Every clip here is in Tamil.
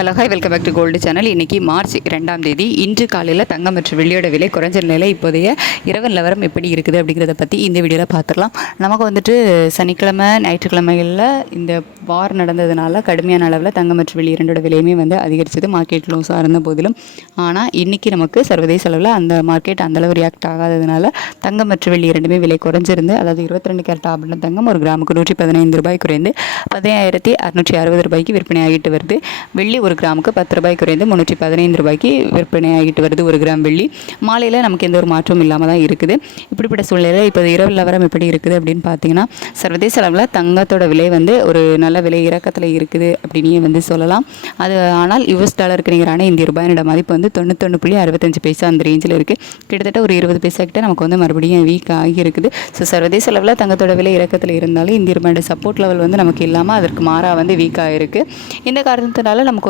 Hello hi welcome back to gold channel. இன்றைக்கி மார்ச் 2ஆம் தேதி. இன்று காலையில் தங்கம் மற்றும் வெள்ளியோட விலை குறைஞ்ச நிலையில் இப்போதைய இரவு நிலவரம் எப்படி இருக்குது அப்படிங்கிறத பற்றி இந்த வீடியோவில் பார்த்துடலாம். நமக்கு வந்துட்டு சனிக்கிழமை ஞாயிற்றுக்கிழமைகளில் இந்த வார் நடந்ததுனால கடுமையான அளவில் தங்கம் மற்றும் வெள்ளி இரண்டோட விலையுமே வந்து அதிகரிச்சது மார்க்கெட் க்ளோஸாக இருந்த போதிலும். ஆனால் இன்றைக்கி நமக்கு சர்வதேச அளவில் அந்த மார்க்கெட் அந்தளவு ரியாக்ட் ஆகாததுனால தங்கம் மற்றும் வெள்ளி இரண்டுமே விலை குறைஞ்சிருந்து, அதாவது 22 கேரட் ஆபரண தங்கம் ஒரு கிராமுக்கு 115 ரூபாய் குறைந்து 15,660 ரூபாய்க்கு விற்பனை ஆகிட்டு வருது. வெள்ளி ஒரு கிராமுக்கு 10 ரூபாய் குறைந்து 315 ரூபாய்க்கு விற்பனை ஆகிட்டு வருது ஒரு கிராம் வெள்ளி. மாலையில் நமக்கு எந்த ஒரு மாற்றமும் இல்லாமல் தான் இருக்குது. இப்படிப்பட்ட சூழ்நிலையில் இப்போ இரவு நிலவரம் எப்படி இருக்குது அப்படின்னு பார்த்தீங்கன்னா, சர்வதேச அளவில் தங்கத்தோட விலை வந்து ஒரு நல்ல விலை இறக்கத்தில் இருக்குது அப்படின்னே வந்து சொல்லலாம். அது ஆனால் US டாலருக்கு நிகரான இந்திய ரூபாயோட மதிப்பு வந்து 91.65 பைசா அந்த ரேஞ்சில் இருக்குது. கிட்டத்தட்ட ஒரு 20 பைசா கிட்ட நமக்கு வந்து மறுபடியும் வீக் ஆகி இருக்குது. ஸோ சர்வதேச அளவில் தங்கத்தோட விலை இறக்கத்தில் இருந்தாலும் இந்திய ரூபாயோட சப்போர்ட் லெவல் வந்து நமக்கு இல்லாமல் அதற்கு மாறாக வந்து வீக் ஆகிருக்கு. இந்த காரணத்தினால நமக்கு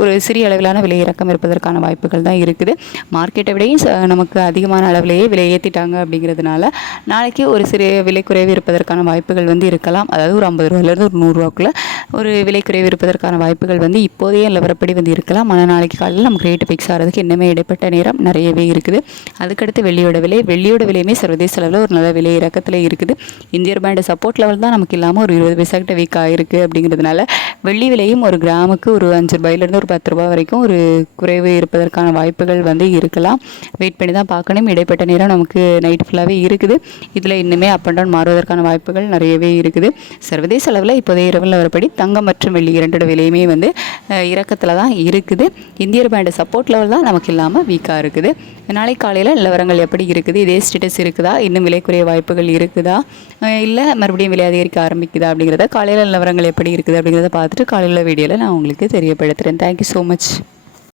ஒரு சிறிய அளவிலான விலை இறக்கம் இருப்பதற்கான வாய்ப்புகள் தான் இருக்குது. மார்க்கெட்டை விடையும் நமக்கு அதிகமான அளவிலேயே விலை ஏற்றிட்டாங்க அப்படிங்கிறதுனால நாளைக்கு ஒரு சிறிய விலை குறைவு இருப்பதற்கான வாய்ப்புகள் வந்து இருக்கலாம். அதாவது ஒரு 50 ரூபாயிலிருந்து ஒரு 100 ரூபாக்குள்ள ஒரு விலை குறைவு இருப்பதற்கான வாய்ப்புகள் வந்து இப்போதைய நிலவரப்படி வந்து இருக்கலாம். ஆனால் நாளைக்கு காலையில் நமக்கு ரேட்டு ஃபிக்ஸ் ஆகிறதுக்கு இன்னுமே இடைப்பட்ட நேரம் நிறையவே இருக்குது. அதுக்கடுத்து வெள்ளியோட விலையுமே சர்வதேச அளவில் ஒரு நல்ல விலை இறக்கத்தில் இருக்குது. இந்திய ரூபாயோட சப்போர்ட் லெவல் தான் நமக்கு இல்லாமல் ஒரு 20 பைசா கிட்ட வீக் ஆகிருக்கு. அப்படிங்கிறதுனால வெள்ளி விலையும் ஒரு கிராமுக்கு ஒரு 5 ரூபாயிலிருந்து ஒரு 10 ரூபாய் வரைக்கும் ஒரு குறைவு இருப்பதற்கான வாய்ப்புகள் வந்து இருக்கலாம். வெயிட் பண்ணி தான் பார்க்கணும். இடைப்பட்ட நேரம் நமக்கு நைட் ஃபுல்லாகவே இருக்குது. இதில் இன்னுமே அப் அண்ட் டவுன் மாறுவதற்கான வாய்ப்புகள் நிறையவே இருக்குது. சர்வதேச அளவில் இப்போதைய இரவு நிலவரப்படி தங்கம் மற்றும் வெள்ளி இரண்டோட விலையுமே வந்து இறக்கத்தில் தான் இருக்குது. இந்திய ரூபாயோட சப்போர்ட் லெவல் தான் நமக்கு இல்லாமல் வீக்காக இருக்குது. நாளை காலையில் நிலவரங்கள் எப்படி இருக்குது, இதே ஸ்டேட்டஸ் இருக்குதா, இன்னும் விலை குறைய வாய்ப்புகள் இருக்குதா, இல்லை மறுபடியும் விலை அதிகரிக்க ஆரம்பிக்குதா அப்படிங்கிறத காலையில் நிலவரங்கள் எப்படி இருக்குது அப்படிங்கிறத பார்த்துட்டு காலையில் வீடியோவில் நான் உங்களுக்கு தெரியப்படுத்துகிறேன். Thank you so much.